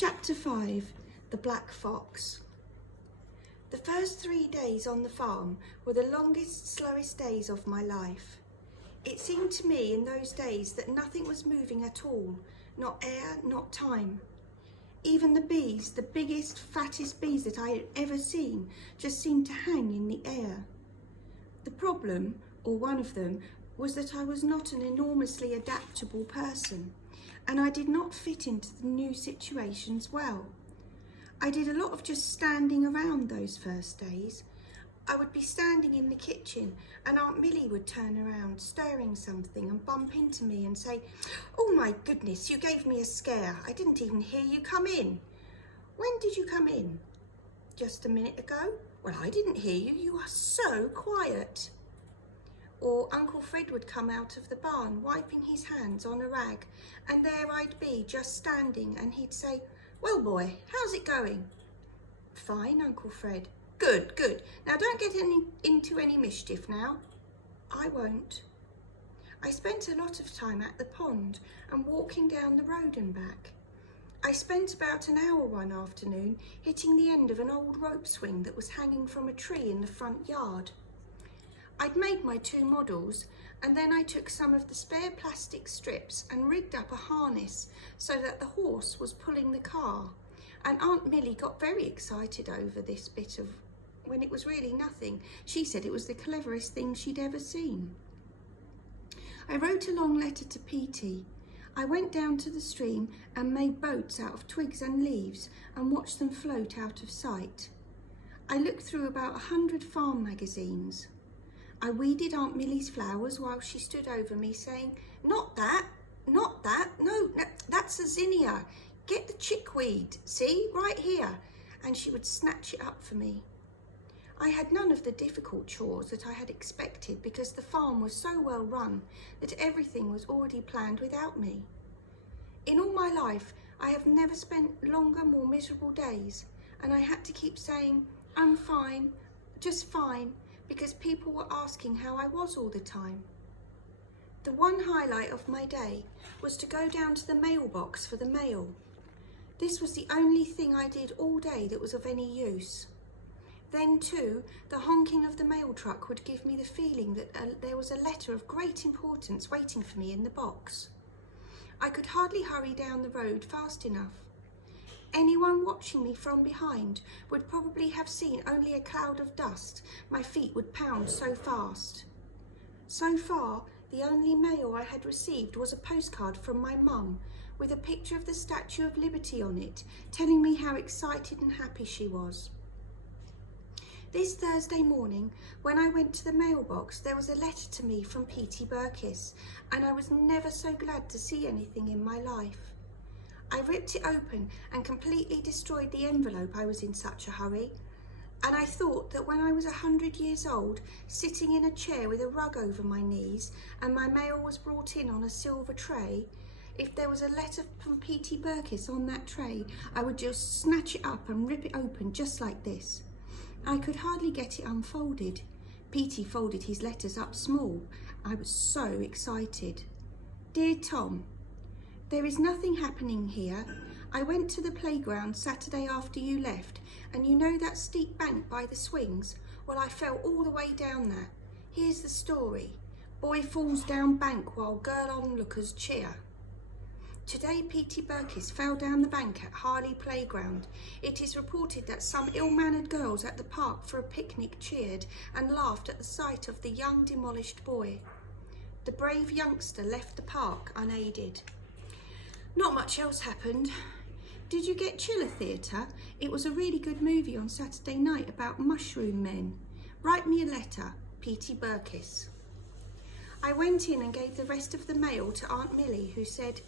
Chapter 5. The Black Fox. The first 3 days on the farm were the longest, slowest days of my life. It seemed to me in those days that nothing was moving at all, not air, not time. Even the bees, the biggest, fattest bees that I had ever seen, just seemed to hang in the air. The problem, or one of them, was that I was not an enormously adaptable person, and I did not fit into the new situations well. I did a lot of just standing around those first days. I would be standing in the kitchen and Aunt Millie would turn around, stirring something, and bump into me and say, "Oh my goodness, you gave me a scare. I didn't even hear you come in." "When did you come in?" "Just a minute ago." "Well, I didn't hear you. You are so quiet." Or Uncle Fred would come out of the barn, wiping his hands on a rag, and there I'd be, just standing, and he'd say, "Well, boy, how's it going?" "Fine, Uncle Fred." "Good, good. Now don't get into any mischief now." "I won't." I spent a lot of time at the pond and walking down the road and back. I spent about an hour one afternoon hitting the end of an old rope swing that was hanging from a tree in the front yard. I'd made my 2 models, and then I took some of the spare plastic strips and rigged up a harness so that the horse was pulling the car, and Aunt Millie got very excited over this bit of, when it was really nothing. She said it was the cleverest thing she'd ever seen. I wrote a long letter to Petey. I went down to the stream and made boats out of twigs and leaves and watched them float out of sight. I looked through about 100 farm magazines. I weeded Aunt Millie's flowers while she stood over me saying, not that, no, that's a zinnia. Get the chickweed, see, right here." And she would snatch it up for me. I had none of the difficult chores that I had expected because the farm was so well run that everything was already planned without me. In all my life, I have never spent longer, more miserable days, and I had to keep saying, "I'm fine, just fine," because people were asking how I was all the time. The one highlight of my day was to go down to the mailbox for the mail. This was the only thing I did all day that was of any use. Then too, the honking of the mail truck would give me the feeling that there was a letter of great importance waiting for me in the box. I could hardly hurry down the road fast enough. Anyone watching me from behind would probably have seen only a cloud of dust. My feet would pound so fast. So far, the only mail I had received was a postcard from my mum with a picture of the Statue of Liberty on it, telling me how excited and happy she was. This Thursday morning, when I went to the mailbox, there was a letter to me from Petey Burkiss, and I was never so glad to see anything in my life. I ripped it open and completely destroyed the envelope, I was in such a hurry. And I thought that when I was 100 years old, sitting in a chair with a rug over my knees, and my mail was brought in on a silver tray, if there was a letter from Petey Burkiss on that tray, I would just snatch it up and rip it open just like this. I could hardly get it unfolded. Petey folded his letters up small. I was so excited. "Dear Tom, there is nothing happening here. I went to the playground Saturday after you left, and you know that steep bank by the swings? Well, I fell all the way down that. Here's the story. Boy falls down bank while girl onlookers cheer. Today Petey Burkiss fell down the bank at Harley Playground. It is reported that some ill-mannered girls at the park for a picnic cheered and laughed at the sight of the young demolished boy. The brave youngster left the park unaided. Not much else happened. Did you get Chiller Theatre? It was a really good movie on Saturday night about mushroom men. Write me a letter, Petey Burkiss." I went in and gave the rest of the mail to Aunt Millie, who said,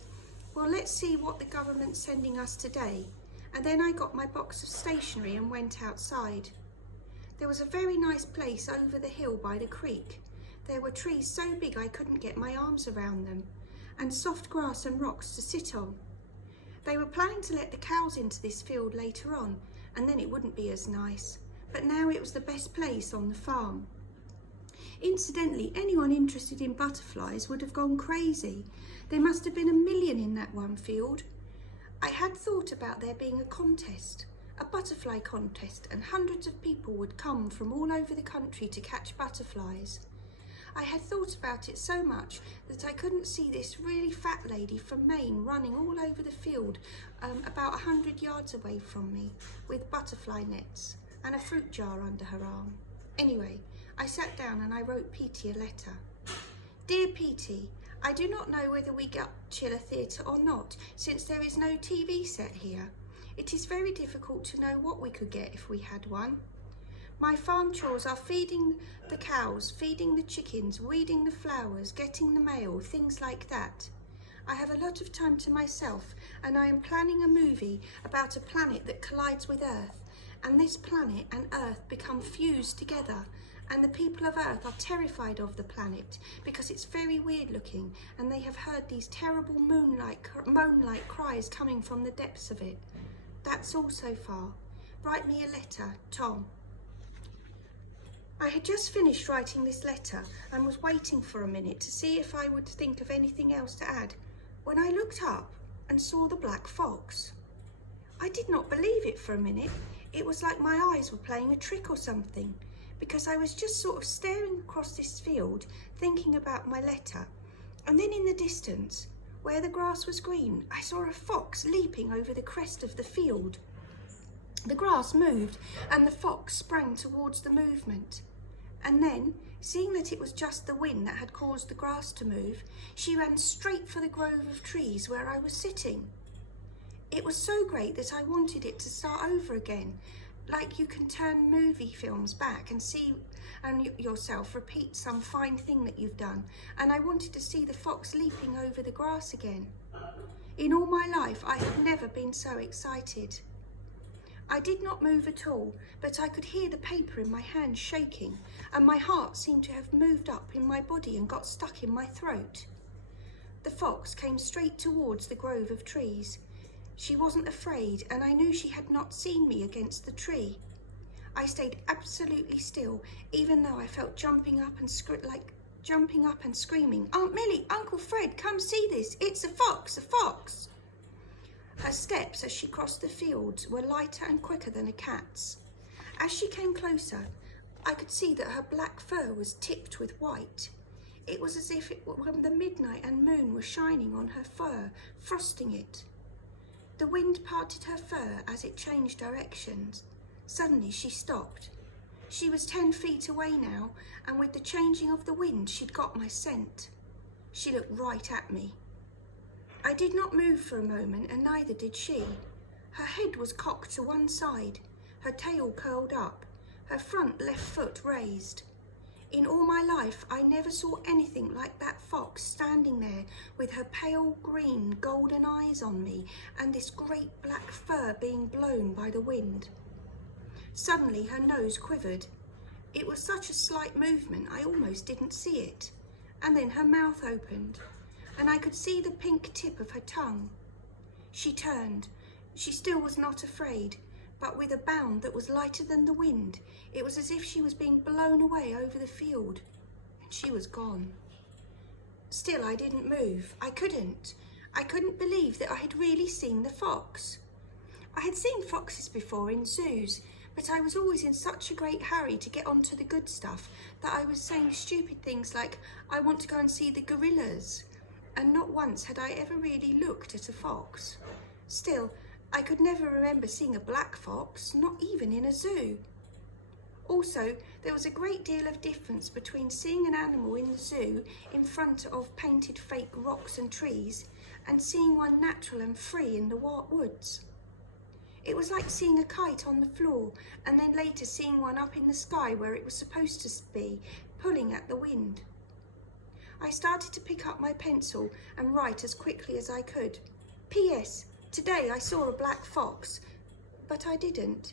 "Well, let's see what the government's sending us today." And then I got my box of stationery and went outside. There was a very nice place over the hill by the creek. There were trees so big I couldn't get my arms around them, and soft grass and rocks to sit on. They were planning to let the cows into this field later on, and then it wouldn't be as nice, but now it was the best place on the farm. Incidentally, anyone interested in butterflies would have gone crazy. There must have been 1 million in that one field. I had thought about there being a contest, a butterfly contest, and hundreds of people would come from all over the country to catch butterflies. I had thought about it so much that I couldn't see this really fat lady from Maine running all over the field about 100 yards away from me with butterfly nets and a fruit jar under her arm. Anyway, I sat down and I wrote Petey a letter. Dear Petey, I do not know whether we get Chiller Theatre or not, since there is no TV set here. It is very difficult to know what we could get if we had one. My farm chores are feeding the cows, feeding the chickens, weeding the flowers, getting the mail, things like that. I have a lot of time to myself, and I am planning a movie about a planet that collides with Earth, and this planet and Earth become fused together, and the people of Earth are terrified of the planet because it's very weird looking, and they have heard these terrible moan-like cries coming from the depths of it. That's all so far. Write me a letter, Tom. I had just finished writing this letter and was waiting for a minute to see if I would think of anything else to add, when I looked up and saw the black fox. I did not believe it for a minute. It was like my eyes were playing a trick or something, because I was just sort of staring across this field, thinking about my letter, and then in the distance, where the grass was green, I saw a fox leaping over the crest of the field. The grass moved and the fox sprang towards the movement. And then, seeing that it was just the wind that had caused the grass to move, she ran straight for the grove of trees where I was sitting. It was so great that I wanted it to start over again, like you can turn movie films back and see yourself repeat some fine thing that you've done, and I wanted to see the fox leaping over the grass again. In all my life, I have never been so excited. I did not move at all, but I could hear the paper in my hand shaking, and my heart seemed to have moved up in my body and got stuck in my throat. The fox came straight towards the grove of trees. She wasn't afraid, and I knew she had not seen me against the tree. I stayed absolutely still, even though I felt jumping up and screaming, "Aunt Millie, Uncle Fred, come see this, it's a fox, a fox!" Her steps as she crossed the fields were lighter and quicker than a cat's. As she came closer, I could see that her black fur was tipped with white. It was as if the midnight and moon were shining on her fur, frosting it. The wind parted her fur as it changed directions. Suddenly she stopped. She was 10 feet away now, and with the changing of the wind, she'd got my scent. She looked right at me. I did not move for a moment, and neither did she. Her head was cocked to one side, her tail curled up, her front left foot raised. In all my life, I never saw anything like that fox standing there with her pale green golden eyes on me and this great black fur being blown by the wind. Suddenly her nose quivered. It was such a slight movement I almost didn't see it. And then her mouth opened, and I could see the pink tip of her tongue. She turned. She still was not afraid, but with a bound that was lighter than the wind, it was as if she was being blown away over the field, and she was gone. Still, I didn't move. I couldn't believe that I had really seen the fox. I had seen foxes before in zoos, but I was always in such a great hurry to get on to the good stuff that I was saying stupid things like, "I want to go and see the gorillas," and not once had I ever really looked at a fox. Still, I could never remember seeing a black fox, not even in a zoo. Also, there was a great deal of difference between seeing an animal in the zoo in front of painted fake rocks and trees and seeing one natural and free in the woods. It was like seeing a kite on the floor and then later seeing one up in the sky where it was supposed to be, pulling at the wind. I started to pick up my pencil and write as quickly as I could. P.S. Today I saw a black fox, but I didn't.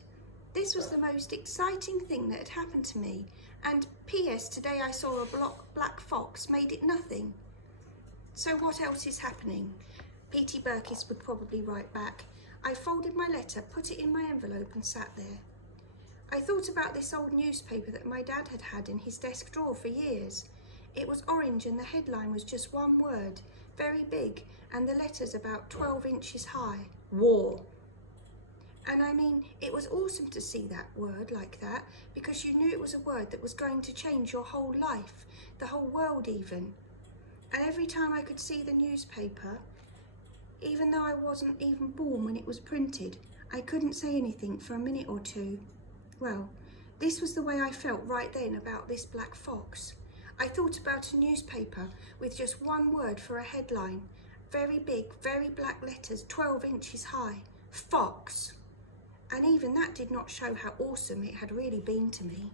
This was the most exciting thing that had happened to me, and P.S. Today I saw a black fox made it nothing. So what else is happening? Petey Burkis would probably write back. I folded my letter, put it in my envelope and sat there. I thought about this old newspaper that my dad had had in his desk drawer for years. It was orange and the headline was just one word, very big, and the letters about 12 inches high. War. And I mean, it was awesome to see that word like that, because you knew it was a word that was going to change your whole life, the whole world even. And every time I could see the newspaper, even though I wasn't even born when it was printed, I couldn't say anything for a minute or two. Well, this was the way I felt right then about this black fox. I thought about a newspaper with just one word for a headline, very big, very black letters, 12 inches high, fox. And even that did not show how awesome it had really been to me.